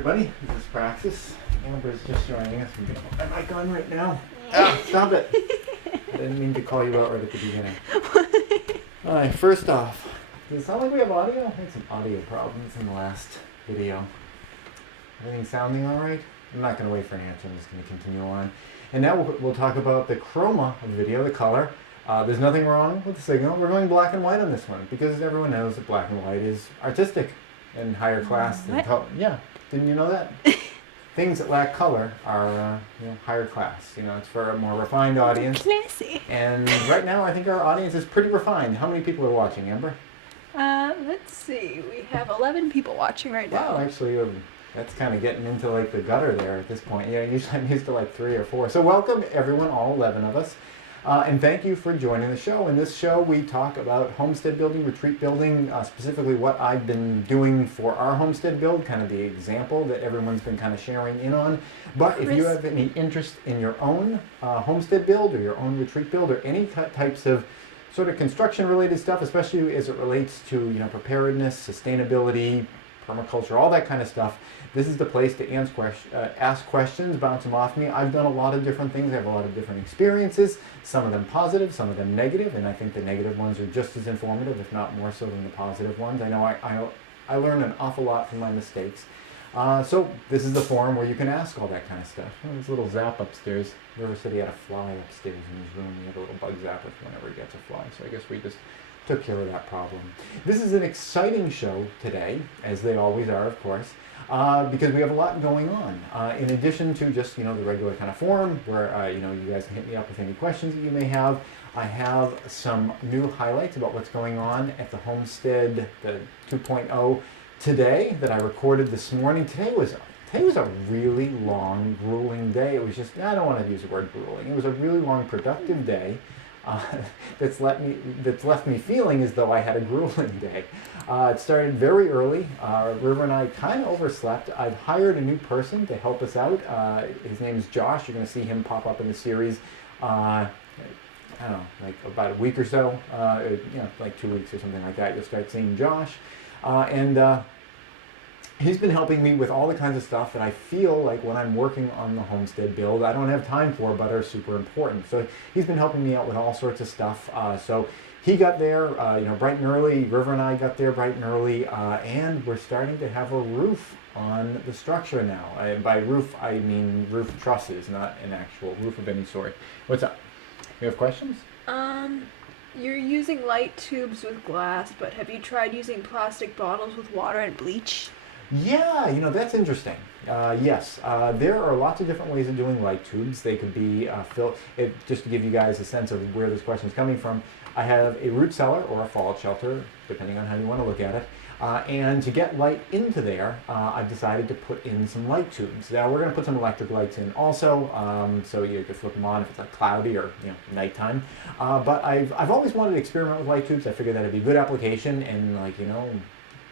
everybody. This is Praxis. Amber's just joining us. I'm going to put my mic on right now. Stop it. I didn't mean to call you out right at the beginning. Alright, first off, does it sound like we have audio? I had some audio problems in the last video. Everything sounding alright? I'm not going to wait for an answer. I'm just going to continue on. And now we'll talk about the chroma of the video, the color. There's nothing wrong with the signal. We're going black and white on this one because everyone knows that black and white is artistic and higher class than color. Yeah, didn't you know that? Things that lack color are higher class. It's for a more refined audience. Classy. And right now, I think our audience is pretty refined. How many people are watching, Amber? Let's see. We have 11 people watching right now. Wow, actually, that's kind of getting into like the gutter there at this point. Yeah, usually I'm used to like 3 or 4. So welcome everyone, all 11 of us. And thank you for joining the show. In this show, we talk about homestead building, retreat building, specifically what I've been doing for our homestead build, kind of the example that everyone's been kind of sharing in on. But if you have any interest in your own homestead build or your own retreat build or any types of sort of construction-related stuff, especially as it relates to preparedness, sustainability, permaculture, all that kind of stuff, this is the place to ask questions, bounce them off me. I've done a lot of different things. I have a lot of different experiences, some of them positive, some of them negative, and I think the negative ones are just as informative, if not more so than the positive ones. I know I learn an awful lot from my mistakes. So this is the forum where you can ask all that kind of stuff. Oh, there's a little zap upstairs. River said he had a fly upstairs in his room. He had a little bug zapper whenever he gets a fly, so I guess we just took care of that problem. This is an exciting show today, as they always are, of course, because we have a lot going on. In addition to just the regular kind of forum where you guys can hit me up with any questions that you may have. I have some new highlights about what's going on at the Homestead, the 2.0 today that I recorded this morning. Today was a really long, grueling day. It was just, I don't want to use the word grueling. It was a really long, productive day. That's left me feeling as though I had a grueling day. It started very early. River and I kind of overslept. I've hired a new person to help us out. His name is Josh. You're going to see him pop up in the series. I don't know, like about a week or so. Like 2 weeks or something like that. You'll start seeing Josh, and he's been helping me with all the kinds of stuff that I feel like when I'm working on the homestead build, I don't have time for, but are super important. So he's been helping me out with all sorts of stuff. So he got there, bright and early. River and I got there bright and early, and we're starting to have a roof on the structure now. By roof, I mean roof trusses, not an actual roof of any sort. What's up? You have questions? You're using light tubes with glass, but have you tried using plastic bottles with water and bleach? Yeah, that's interesting. Yes, there are lots of different ways of doing light tubes. They could be filled. Just to give you guys a sense of where this question is coming from, I have a root cellar or a fallout shelter, depending on how you want to look at it. And to get light into there, I've decided to put in some light tubes. Now we're going to put some electric lights in also, so you can flip them on if it's like cloudy or nighttime. But I've always wanted to experiment with light tubes. I figured that'd be a good application, and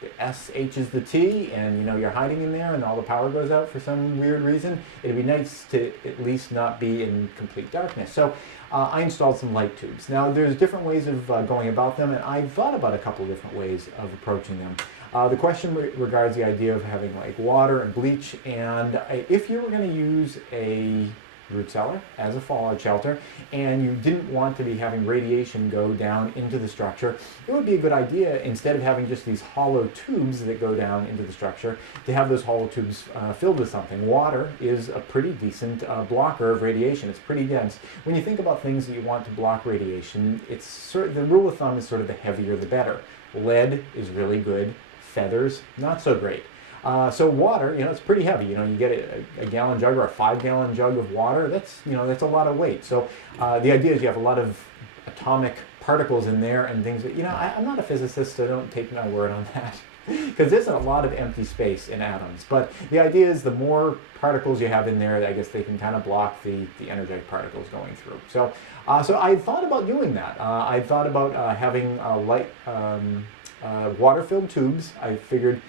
the SH is the T, and you're hiding in there and all the power goes out for some weird reason. It'd be nice to at least not be in complete darkness. So I installed some light tubes. Now there's different ways of going about them, and I thought about a couple of different ways of approaching them. The question regards the idea of having like water and bleach, and if you were going to use a root cellar as a fallout shelter and you didn't want to be having radiation go down into the structure, it would be a good idea, instead of having just these hollow tubes that go down into the structure, to have those hollow tubes filled with something. Water is a pretty decent blocker of radiation. It's pretty dense. When you think about things that you want to block radiation, the rule of thumb is sort of the heavier the better. Lead is really good. Feathers, not so great. So water, it's pretty heavy. You get a gallon jug or a 5-gallon jug of water. That's a lot of weight. So the idea is you have a lot of atomic particles in there and things. But I'm not a physicist, so don't take my word on that, because there's a lot of empty space in atoms. But the idea is the more particles you have in there, I guess they can kind of block the energetic particles going through. So I thought about doing that. I thought about having light water-filled tubes. I figured.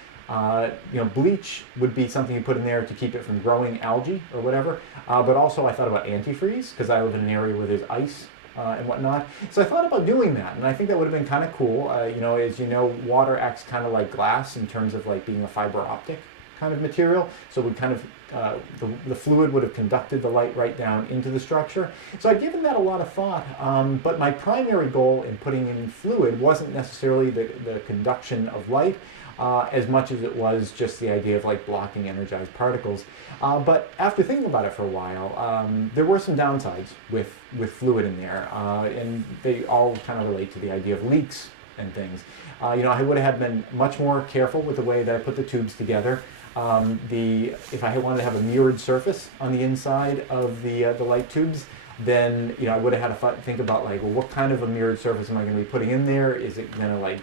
Bleach would be something you put in there to keep it from growing algae or whatever. But also I thought about antifreeze, because I live in an area where there's ice and whatnot. So I thought about doing that, and I think that would have been kind of cool. As you know, water acts kind of like glass in terms of like being a fiber optic kind of material. So it would kind of, the fluid would have conducted the light right down into the structure. So I'd given that a lot of thought, but my primary goal in putting in fluid wasn't necessarily the conduction of light, as much as it was just the idea of like blocking energized particles. But after thinking about it for a while, there were some downsides with fluid in there, and they all kind of relate to the idea of leaks and things. I would have been much more careful with the way that I put the tubes together. If I had wanted to have a mirrored surface on the inside of the light tubes, then I would have had to think about like, well, what kind of a mirrored surface am I going to be putting in there? Is it going to like,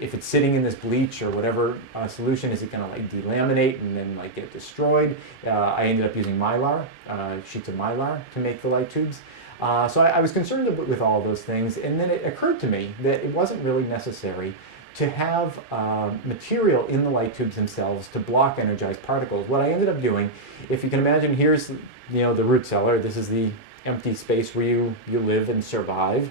if it's sitting in this bleach or whatever solution, is it going to like delaminate and then like get destroyed? I ended up using mylar, sheets of mylar to make the light tubes. So I was concerned with all of those things, and then it occurred to me that it wasn't really necessary to have material in the light tubes themselves to block energized particles. What I ended up doing, if you can imagine, here's the root cellar. This is the empty space where you live and survive.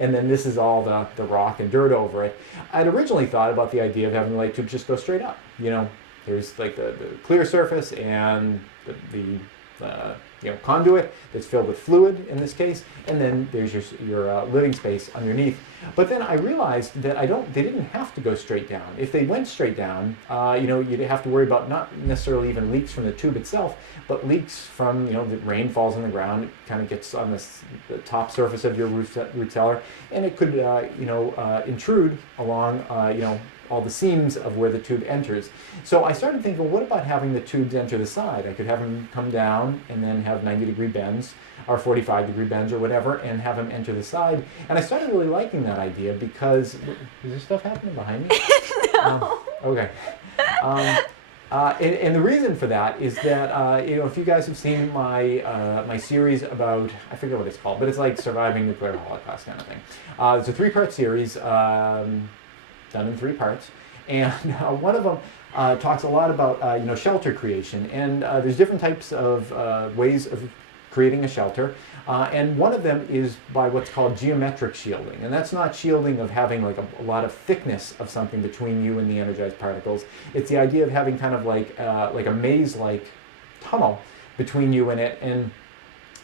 And then this is all the rock and dirt over it. I'd originally thought about the idea of having the light tubes just go straight up. There's like the clear surface and the conduit that's filled with fluid in this case, and then there's your living space underneath. But then I realized that they didn't have to go straight down. If they went straight down, you'd have to worry about not necessarily even leaks from the tube itself, but leaks from, the rain falls on the ground, it kind of gets on the top surface of your root cellar, and it could, intrude along, all the seams of where the tube enters. So I started thinking, well, what about having the tubes enter the side? I could have them come down and then have 90-degree bends or 45-degree bends or whatever, and have them enter the side. And I started really liking that idea because, is there stuff happening behind me? No. Okay. And the reason for that is that, if you guys have seen my series about, I forget what it's called, but it's like surviving nuclear holocaust kind of thing. It's a 3-part series, done in 3 parts, and one of them talks a lot about shelter creation, and there's different types of ways of creating a shelter, and one of them is by what's called geometric shielding, and that's not shielding of having like a lot of thickness of something between you and the energized particles. It's the idea of having kind of like a maze-like tunnel between you and it, and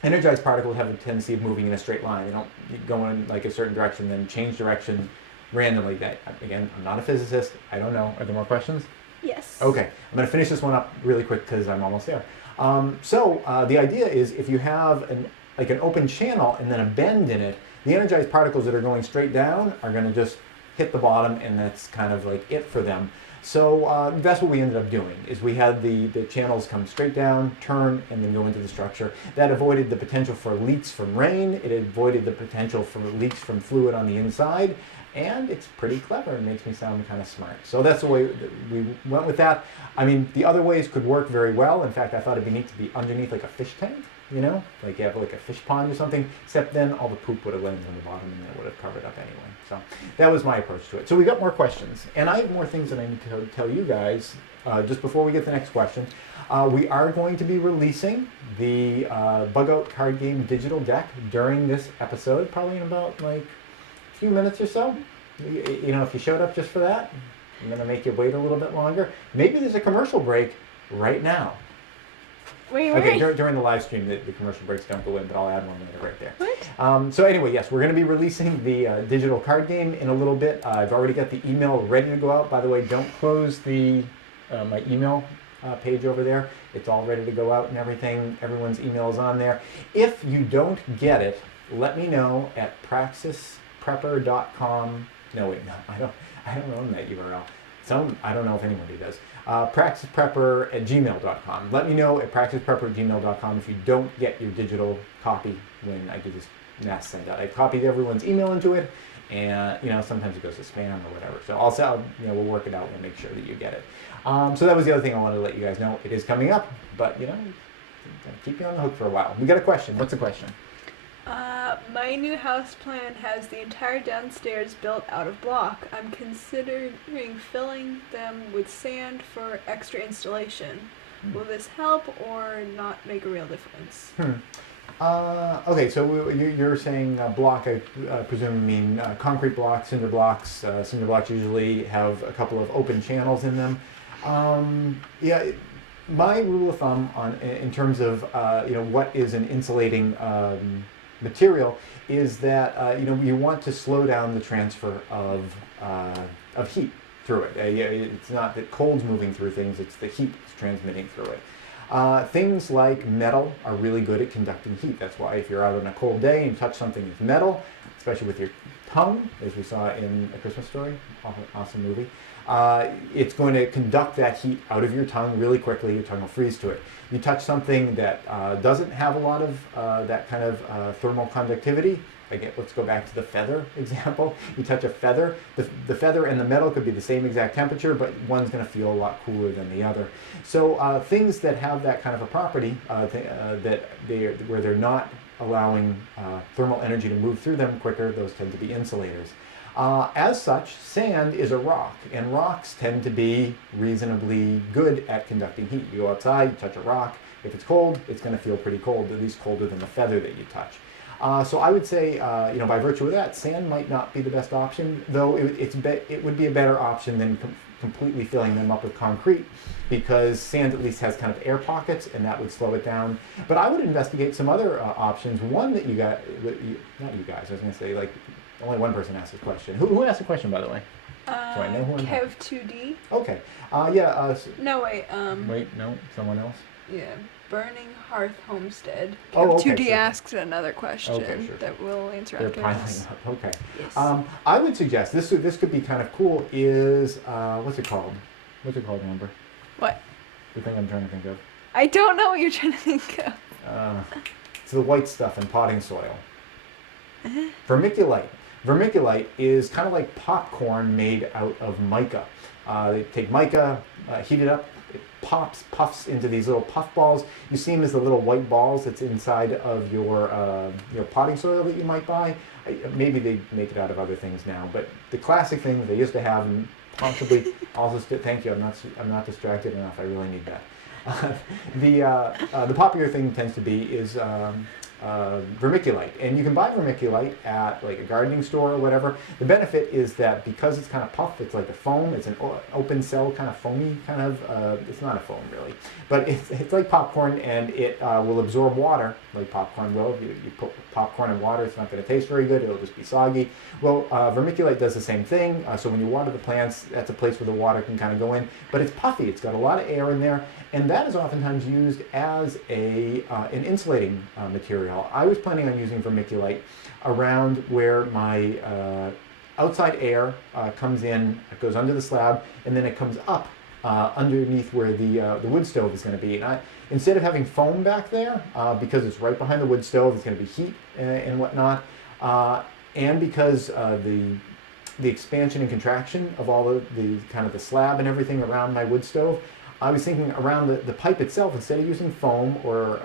energized particles have a tendency of moving in a straight line. They don't go in like a certain direction, then change direction randomly. That, again, I'm not a physicist. I don't know. Are there more questions? Yes. Okay. I'm going to finish this one up really quick because I'm almost there. So the idea is if you have an open channel and then a bend in it, the energized particles that are going straight down are going to just hit the bottom, and that's kind of like it for them. So that's what we ended up doing, is we had the channels come straight down, turn, and then go into the structure. That avoided the potential for leaks from rain. It avoided the potential for leaks from fluid on the inside. And it's pretty clever and makes me sound kind of smart. So that's the way that we went with that. I mean, the other ways could work very well. In fact, I thought it'd be neat to be underneath like a fish tank, like you have like a fish pond or something, except then all the poop would have landed on the bottom and then it would have covered up anyway. So that was my approach to it. So we got more questions. And I have more things that I need to tell you guys just before we get to the next question. We are going to be releasing the Bug Out card game digital deck during this episode, probably in about like few minutes or so. If you showed up just for that, I'm going to make you wait a little bit longer. Maybe there's a commercial break right now. Wait. Okay, during the live stream, the commercial breaks don't go in, but I'll add one later right there. What? So anyway, yes, we're going to be releasing the digital card game in a little bit. I've already got the email ready to go out. By the way, don't close my email page over there. It's all ready to go out and everything. Everyone's email is on there. If you don't get it, let me know at praxisprepper.com. No, wait, no, I don't own that URL. I don't know if anybody does. praxisprepper@gmail.com. Let me know at praxisprepper@gmail.com if you don't get your digital copy when I do this mass send out. I copied everyone's email into it, and sometimes it goes to spam or whatever. So we'll work it out and make sure that you get it. So that was the other thing I wanted to let you guys know. It is coming up, but keep you on the hook for a while. We got a question. What's the question? My new house plan has the entire downstairs built out of block. I'm considering filling them with sand for extra insulation. Will this help or not make a real difference? Okay, so you're saying block, I presume you mean concrete blocks, cinder blocks. Cinder blocks usually have a couple of open channels in them. Yeah, my rule of thumb in terms of what is an insulating material is that you want to slow down the transfer of heat through it. Yeah, it's not that cold's moving through things; it's the heat that's transmitting through it. Things like metal are really good at conducting heat. That's why if you're out on a cold day and you touch something that's metal, especially with your tongue, as we saw in A Christmas Story, awesome movie, it's going to conduct that heat out of your tongue really quickly. Your tongue will freeze to it. You touch something that doesn't have a lot of that kind of thermal conductivity. Again, let's go back to the feather example. You touch a feather, the feather and the metal could be the same exact temperature, but one's going to feel a lot cooler than the other. So things that have that kind of a property, where they're not allowing thermal energy to move through them quicker, those tend to be insulators. As such, sand is a rock, and rocks tend to be reasonably good at conducting heat. You go outside, you touch a rock. If it's cold, it's going to feel pretty cold, at least colder than the feather that you touch. So I would say, by virtue of that, sand might not be the best option, though it would be a better option than completely filling them up with concrete, because sand at least has kind of air pockets, and that would slow it down. But I would investigate some other options. One that not you guys, I was going to say, like, only one person asked this question. Who asked the question, by the way? So I know who Kev2D. Okay. No, wait. Wait, no, someone else? Yeah. Burning Hearth Homestead. Oh, okay, 2D sure. asks another question Okay, sure. that we'll answer They're after piling this. up. Okay. Yes. I would suggest this could be kind of cool. Is what's it called? What's it called, Amber? What? The thing I'm trying to think of. I don't know what you're trying to think of. It's the white stuff in potting soil. Vermiculite. Vermiculite is kind of like popcorn made out of mica. They take mica, heat it up, it puffs into these little puff balls. You see them as the little white balls that's inside of your potting soil that you might buy. Maybe they make it out of other things now, but the classic thing they used to have, and possibly also thank you. I'm not distracted enough. I really need that. The popular thing tends to be is vermiculite, and you can buy vermiculite at like a gardening store or whatever. The benefit is that because it's kind of puff, it's like a foam. It's an open cell kind of foamy kind of. It's not a foam really, but it's like popcorn, and it will absorb water like popcorn will. If you put popcorn in water, it's not going to taste very good. It'll just be soggy. Well, vermiculite does the same thing. So when you water the plants, that's a place where the water can kind of go in, but it's puffy. It's got a lot of air in there, and that is oftentimes used as an insulating material. I was planning on using vermiculite around where my outside air comes in, it goes under the slab, and then it comes up underneath where the wood stove is going to be. And instead of having foam back there, because it's right behind the wood stove, it's going to be heat and whatnot, and because the expansion and contraction of all the kind of the slab and everything around my wood stove, I was thinking around the pipe itself, instead of using foam or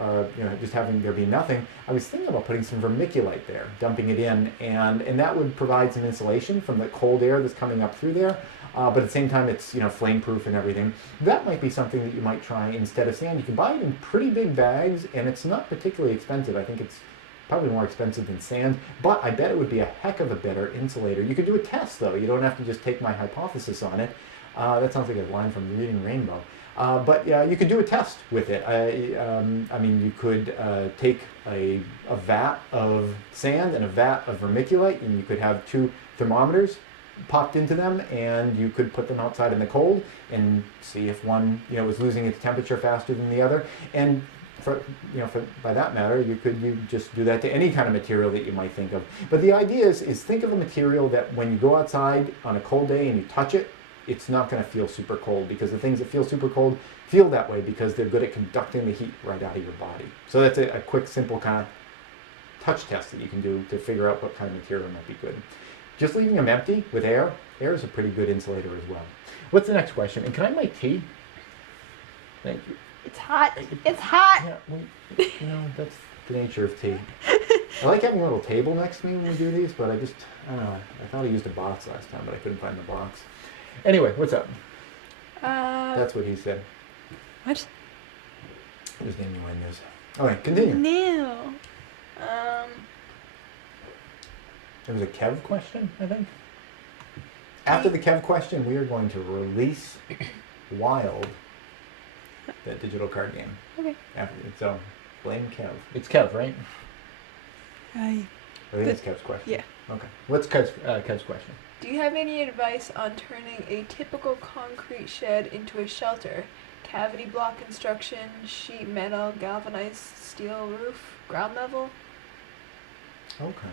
just having there be nothing, I was thinking about putting some vermiculite there, dumping it in, and that would provide some insulation from the cold air that's coming up through there. But at the same time, it's flame proof and everything. That might be something that you might try instead of sand. You can buy it in pretty big bags, and it's not particularly expensive. I think it's probably more expensive than sand, but I bet it would be a heck of a better insulator. You could do a test though. You don't have to just take my hypothesis on it. That sounds like a line from Reading Rainbow. But yeah, you could do a test with it. I mean, you could take a vat of sand and a vat of vermiculite, and you could have two thermometers popped into them, and you could put them outside in the cold and see if one was losing its temperature faster than the other. And by that matter, you just do that to any kind of material that you might think of. But the idea is think of a material that when you go outside on a cold day and you touch it, it's not going to feel super cold, because the things that feel super cold feel that way because they're good at conducting the heat right out of your body. So that's a quick, simple kind of touch test that you can do to figure out what kind of material might be good. Just leaving them empty with air is a pretty good insulator as well. What's the next question? And can I have my tea? Thank you. It's hot. It's hot. Yeah, that's the nature of tea. I like having a little table next to me when we do these, but I don't know. I thought I used a box last time, but I couldn't find the box. Anyway, what's up? That's what he said. What? Just innuendos. Okay, continue. No. There was a Kev question, I think. After the Kev question, we are going to release Wild, that digital card game. Okay. So, blame Kev. It's Kev, right? I I think it's Kev's question. Yeah. Okay. What's Kev's question? Do you have any advice on turning a typical concrete shed into a shelter? Cavity block construction, sheet metal, galvanized steel roof, ground level? Okay.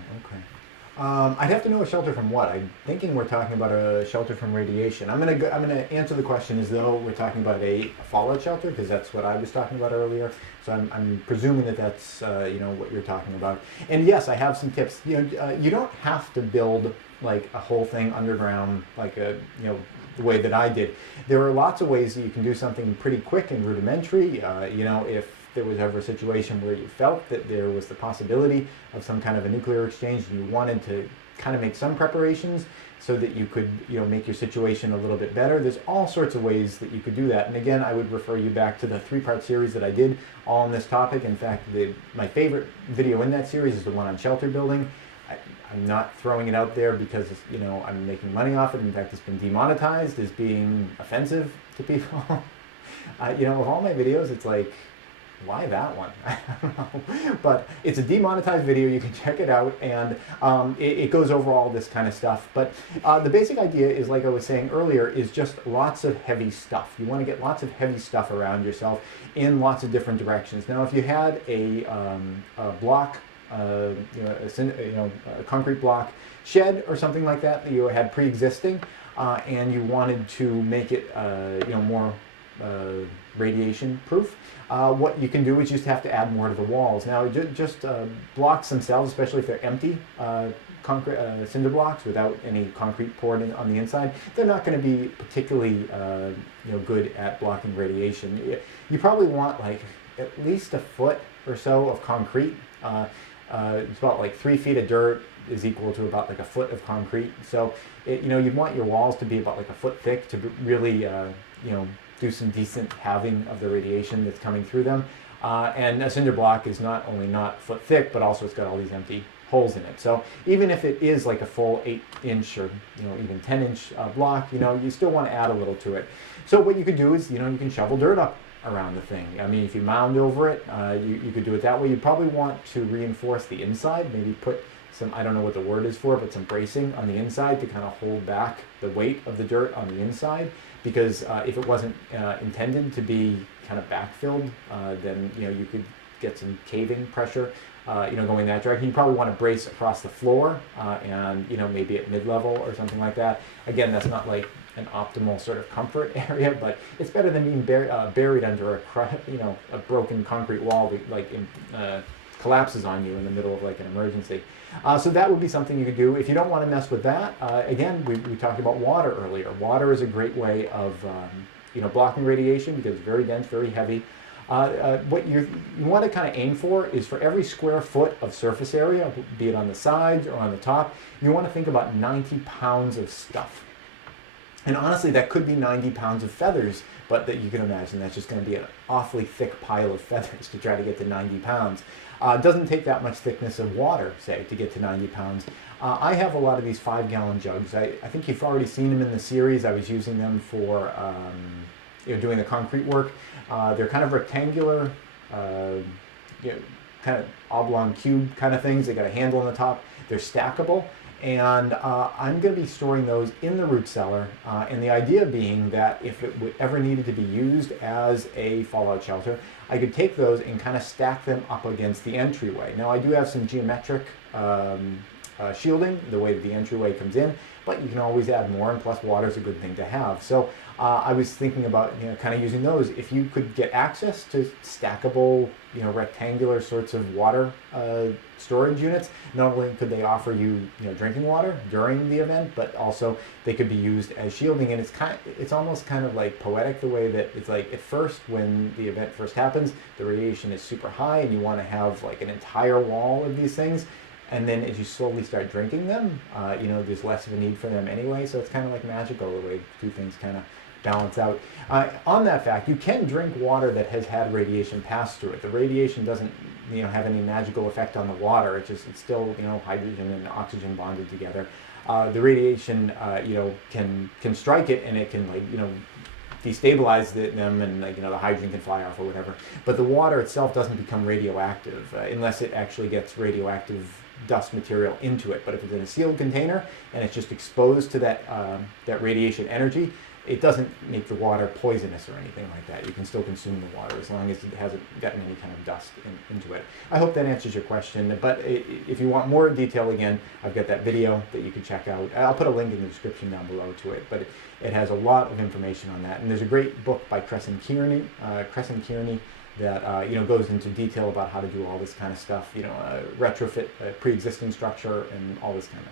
I'd have to know a shelter from what. I'm thinking we're talking about a shelter from radiation. I'm gonna answer the question as though we're talking about a fallout shelter, because that's what I was talking about earlier. So I'm presuming that that's what you're talking about. And yes, I have some tips. You don't have to build like a whole thing underground, like the way that I did. There are lots of ways that you can do something pretty quick and rudimentary. If there was ever a situation where you felt that there was the possibility of some kind of a nuclear exchange and you wanted to kind of make some preparations so that you could make your situation a little bit better, there's all sorts of ways that you could do that. And again, I would refer you back to the 3-part series that I did all on this topic. In fact, my favorite video in that series is the one on shelter building. I'm not throwing it out there because I'm making money off it. In fact, it's been demonetized as being offensive to people. Of all my videos, it's like, why that one? I don't know. But it's a demonetized video. You can check it out, and it goes over all this kind of stuff. But the basic idea is, like I was saying earlier, is just lots of heavy stuff. You want to get lots of heavy stuff around yourself in lots of different directions. Now, if you had a block, a concrete block shed or something like that you had pre-existing, and you wanted to make it more radiation proof, what you can do is just have to add more to the walls. Now, just blocks themselves, especially if they're empty concrete cinder blocks without any concrete poured on the inside, they're not going to be particularly good at blocking radiation. You probably want like at least a foot or so of concrete. It's about like 3 feet of dirt is equal to about like a foot of concrete. So you'd want your walls to be about like a foot thick to really do some decent halving of the radiation that's coming through them. And a cinder block is not only not foot thick, but also it's got all these empty holes in it. So even if it is like a full 8-inch or even 10-inch block, you still want to add a little to it. So what you could do is you can shovel dirt up around the thing. I mean, if you mound over it, you could do it that way. You'd probably want to reinforce the inside, maybe put some, I don't know what the word is for, but some bracing on the inside to kind of hold back the weight of the dirt on the inside. Because if it wasn't intended to be kind of backfilled, then you could get some caving pressure, going that direction. You probably want to brace across the floor, and maybe at mid-level or something like that. Again, that's not like an optimal sort of comfort area, but it's better than being buried under a broken concrete wall that collapses on you in the middle of like an emergency. So that would be something you could do. If you don't want to mess with that, again, we talked about water earlier. Water is a great way of blocking radiation because it's very dense, very heavy. What you want to kind of aim for is for every square foot of surface area, be it on the sides or on the top, you want to think about 90 pounds of stuff. And honestly, that could be 90 pounds of feathers, but that you can imagine that's just going to be an awfully thick pile of feathers to try to get to 90 pounds. It doesn't take that much thickness of water, say, to get to 90 pounds. I have a lot of these 5-gallon jugs. I think you've already seen them in the series. I was using them for doing the concrete work. They're kind of rectangular, kind of oblong cube kind of things. They got a handle on the top. They're stackable. And I'm going to be storing those in the root cellar, and the idea being that if it ever needed to be used as a fallout shelter, I could take those and kind of stack them up against the entryway. Now, I do have some geometric shielding, the way that the entryway comes in, but you can always add more, and plus water is a good thing to have. So I was thinking about kind of using those. If you could get access to stackable, rectangular sorts of water storage units, not only could they offer you, drinking water during the event, but also they could be used as shielding. And it's almost kind of like poetic the way that it's like at first when the event first happens, the radiation is super high, and you want to have like an entire wall of these things. And then as you slowly start drinking them, there's less of a need for them anyway. So it's kind of like magical the way two things kind of balance out. On that fact, you can drink water that has had radiation pass through it. The radiation doesn't have any magical effect on the water. It's still hydrogen and oxygen bonded together. The radiation can strike it, and it can destabilize them, and the hydrogen can fly off or whatever. But the water itself doesn't become radioactive unless it actually gets radioactive dust material into it. But if it's in a sealed container and it's just exposed to that radiation energy, it doesn't make the water poisonous or anything like that. You can still consume the water as long as it hasn't gotten any kind of dust into it. I hope that answers your question, but if you want more detail, again, I've got that video that you can check out. I'll put a link in the description down below to it, but it has a lot of information on that. And there's a great book by Crescent Kearney that goes into detail about how to do all this kind of stuff, retrofit a pre-existing structure and all this kind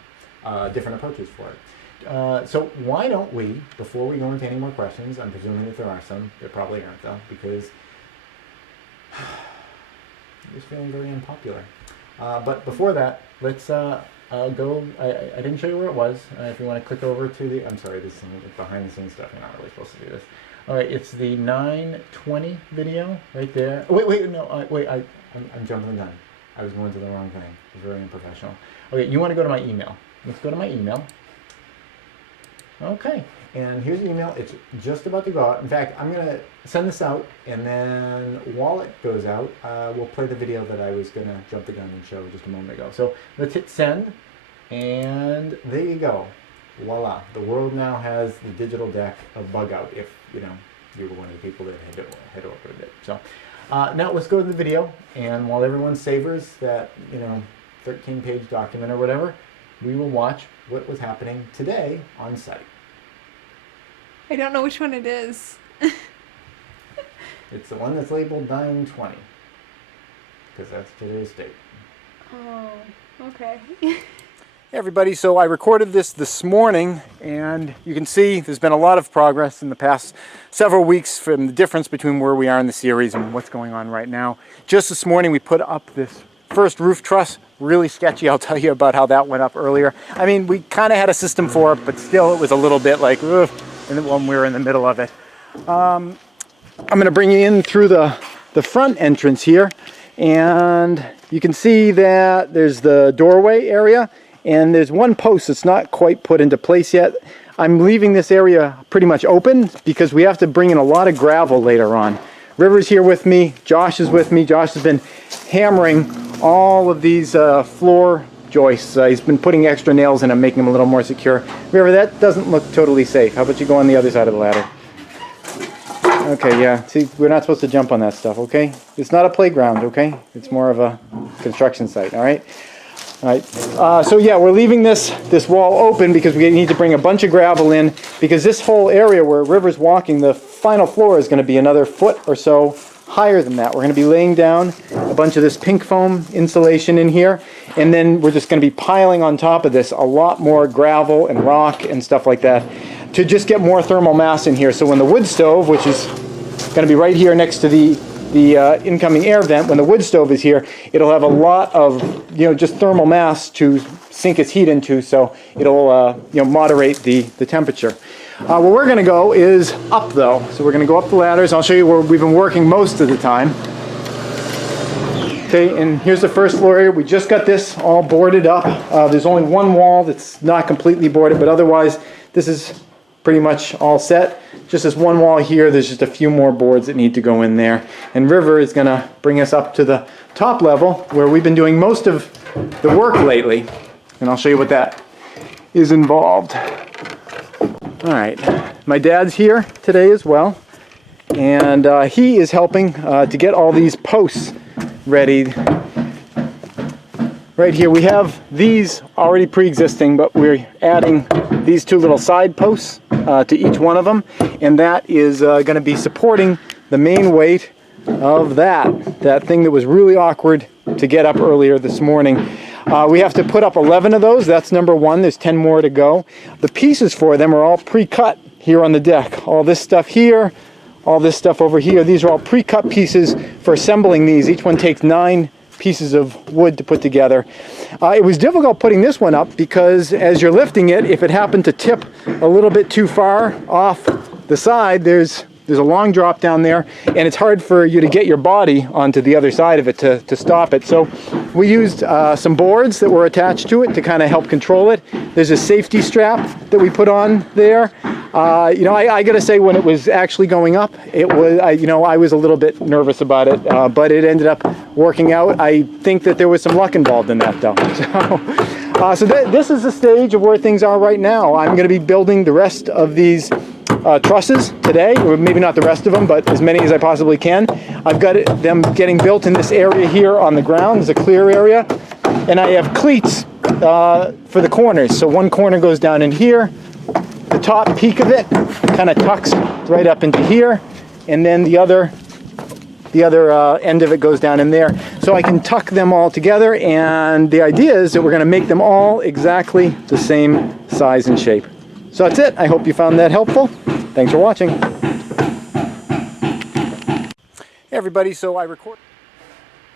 of different approaches for it. So why don't we, before we go into any more questions, I'm presuming that there are some, there probably aren't though, because I'm just feeling very unpopular. But before that, let's go, I didn't show you where it was. If you want to click over to the, I'm sorry, this is behind the scenes stuff, you're not really supposed to do this. All right, it's the 9:20 video right there. I'm jumping the gun. I was going to the wrong thing. It was very unprofessional. Okay, you want to go to my email. Let's go to my email. Okay, and here's the email. It's just about to go out. In fact, I'm going to send this out, and then while it goes out, we'll play the video that I was going to jump the gun and show just a moment ago. So let's hit send, and there you go. Voila. The world now has the digital deck of Bug Out, if you were one of the people that had ordered it. So now let's go to the video, and while everyone savors that 13-page document or whatever, we will watch what was happening today on site. I don't know which one it is. It's the one that's labeled 9:20, because that's today's date. Oh, okay. Hey everybody, so I recorded this morning, and you can see there's been a lot of progress in the past several weeks from the difference between where we are in the series and what's going on right now. Just this morning we put up this first roof truss. Really sketchy. I'll tell you about how that went up earlier. I mean, we kind of had a system for it, but still it was a little bit like, ugh, when we were in the middle of it. I'm going to bring you in through the front entrance here, and you can see that there's the doorway area, and there's one post that's not quite put into place yet. I'm leaving this area pretty much open because we have to bring in a lot of gravel later on. River's here with me, Josh is with me. Josh has been hammering all of these floor joists. He's been putting extra nails in them, making them a little more secure. River, that doesn't look totally safe. How about you go on the other side of the ladder? Okay, yeah. See, we're not supposed to jump on that stuff, okay? It's not a playground, okay? It's more of a construction site, all right? All right. So yeah, we're leaving this wall open because we need to bring a bunch of gravel in, because this whole area where River's walking, the final floor is going to be another foot or so higher than that. We're going to be laying down a bunch of this pink foam insulation in here, and then we're just going to be piling on top of this a lot more gravel and rock and stuff like that to just get more thermal mass in here. So when the wood stove, which is going to be right here next to the incoming air vent, when the wood stove is here, it'll have a lot of just thermal mass to sink its heat into, so it'll moderate the temperature. Where we're going to go is up though, so we're going to go up the ladders. I'll show you where we've been working most of the time. Okay, and here's the first floor area. We just got this all boarded up. There's only one wall that's not completely boarded, but otherwise this is pretty much all set. Just this one wall here, there's just a few more boards that need to go in there. And River is going to bring us up to the top level where we've been doing most of the work lately. And I'll show you what that is involved. All right, my dad's here today as well. And he is helping to get all these posts ready. Right here we have these already pre-existing, but we're adding these two little side posts to each one of them, and that is going to be supporting the main weight of that thing that was really awkward to get up earlier this morning. We have to put up 11 of those. That's number one. There's 10 more to go. The pieces for them are all pre-cut here on the deck. All this stuff here, all this stuff over here, these are all pre-cut pieces for assembling these. Each one takes 9 pieces of wood to put together. It was difficult putting this one up because as you're lifting it, if it happened to tip a little bit too far off the side, there's a long drop down there, and it's hard for you to get your body onto the other side of it to stop it. So we used some boards that were attached to it to kind of help control it. There's a safety strap that we put on there. I got to say, when it was actually going up, it was, I was a little bit nervous about it, but it ended up working out. I think that there was some luck involved in that, though. So this is the stage of where things are right now. I'm going to be building the rest of these trusses today, or maybe not the rest of them, but as many as I possibly can. I've got them getting built in this area here on the ground. There's a clear area, and I have cleats for the corners. So one corner goes down in here. The top peak of it kind of tucks right up into here, and then the other end of it goes down in there. So I can tuck them all together, and the idea is that we're going to make them all exactly the same size and shape. So that's it. I hope you found that helpful. Thanks for watching. Hey everybody, so I recorded.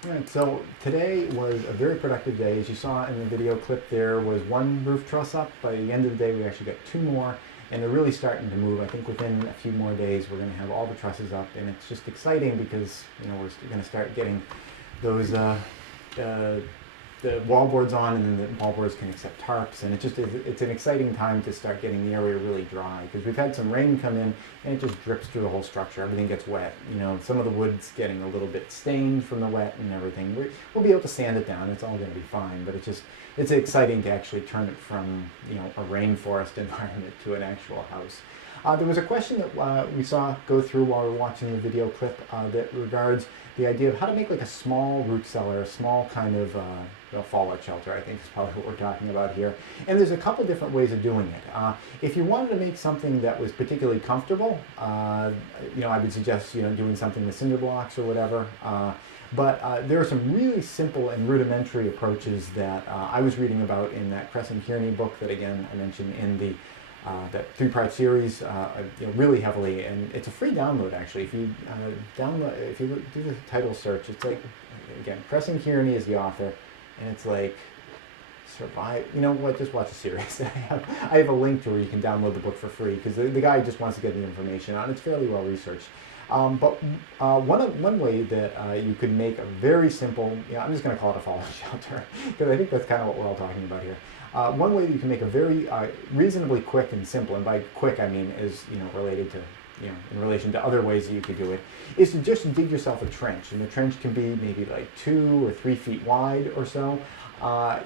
All right, so today was a very productive day. As you saw in the video clip, there was one roof truss up. By the end of the day, we actually got 2 more, and they're really starting to move. I think within a few more days, we're going to have all the trusses up, and it's just exciting because we're going to start getting those the wall boards on, and then the wall boards can accept tarps, and it's an exciting time to start getting the area really dry, because we've had some rain come in and it just drips through the whole structure. Everything gets wet. Some of the wood's getting a little bit stained from the wet and everything. We'll be able to sand it down. It's all going to be fine, but it's exciting to actually turn it from a rainforest environment to an actual house. There was a question that we saw go through while we were watching the video clip that regards the idea of how to make like a small root cellar, a small kind of fallout shelter, I think is probably what we're talking about here. And there's a couple different ways of doing it. If you wanted to make something that was particularly comfortable, I would suggest doing something with cinder blocks or whatever. But there are some really simple and rudimentary approaches that I was reading about in that Crescent Kearney book that, again, I mentioned in the that 3-part series really heavily, and it's a free download actually. If you do the title search, it's like, again, Crescent Kearney is the author, and it's like survive. You know what? Just watch the series. I have a link to where you can download the book for free, because the guy just wants to get the information out. It's fairly well researched. But one way that you could make a very simple, I'm just going to call it a fallout shelter, because I think that's kind of what we're all talking about here. One way that you can make a very reasonably quick and simple, and by quick I mean is related to in relation to other ways that you could do it, is to just dig yourself a trench, and the trench can be maybe like 2 or 3 feet wide or so.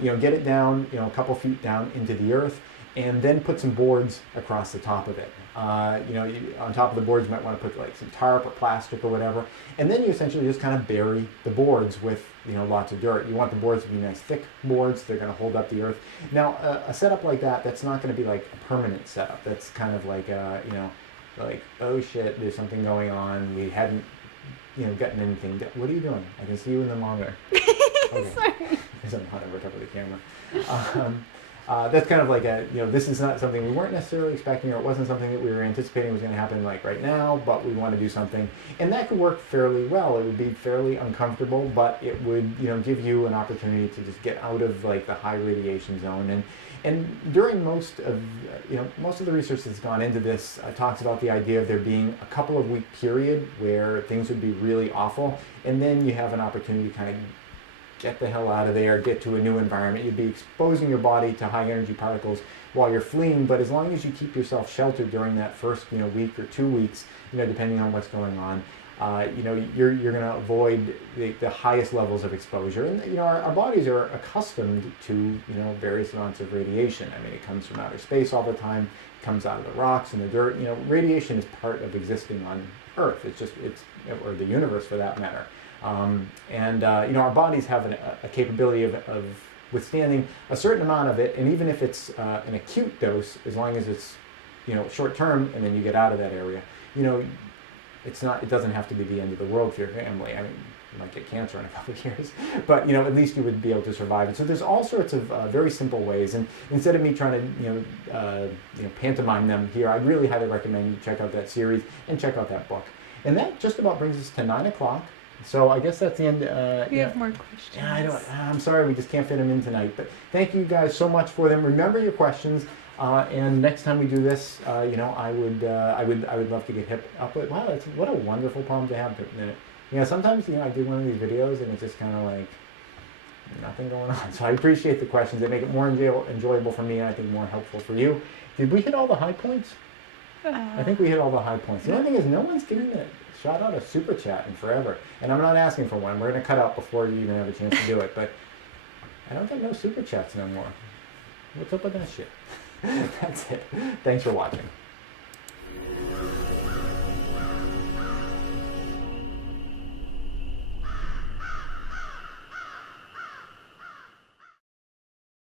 Get it down a couple feet down into the earth, and then put some boards across the top of it. On top of the boards, you might want to put like some tarp or plastic or whatever, and then you essentially just kind of bury the boards with lots of dirt. You want the boards to be nice thick boards. They're going to hold up the earth. Now, a setup like that's not going to be like a permanent setup. That's kind of like like, oh shit, there's something going on. We hadn't gotten anything. What are you doing? I can see you in the monitor. Okay. Sorry. Because I'm not over top of the camera. That's kind of like this is not something we weren't necessarily expecting, or it wasn't something that we were anticipating was going to happen like right now, but we want to do something. And that could work fairly well. It would be fairly uncomfortable, but it would give you an opportunity to just get out of like the high radiation zone. And during most of the research that's gone into this talks about the idea of there being a couple of week period where things would be really awful, and then you have an opportunity to kind of get the hell out of there, get to a new environment. You'd be exposing your body to high energy particles while you're fleeing, but as long as you keep yourself sheltered during that first week or 2 weeks, depending on what's going on, you're going to avoid the highest levels of exposure. And our bodies are accustomed to various amounts of radiation. I mean, it comes from outer space all the time. It comes out of the rocks and the dirt. Radiation is part of existing on Earth. It's or the universe for that matter. Our bodies have a capability of withstanding a certain amount of it, and even if it's an acute dose, as long as it's short term, and then you get out of that area, it doesn't have to be the end of the world for your family. I mean, you might get cancer in a couple of years, but at least you would be able to survive it. So there's all sorts of very simple ways, and instead of me trying to pantomime them here, I really highly recommend you check out that series and check out that book. And that just about brings us to 9 o'clock. So I guess that's the end. We have more questions. Yeah, I'm sorry, we just can't fit them in tonight. But thank you guys so much for them. Remember your questions, and next time we do this, I would love to get hip up with. Wow, what a wonderful problem to have. Sometimes I do one of these videos and it's just kind of like nothing going on. So I appreciate the questions. They make it more enjoyable for me, and I think more helpful for you. Did we hit all the high points? I think we hit all the high points. The only thing is no one's giving a shout out a super chat in forever. And I'm not asking for one. We're going to cut out before you even have a chance to do it. But I don't get no super chats no more. What's up with that shit? That's it. Thanks for watching.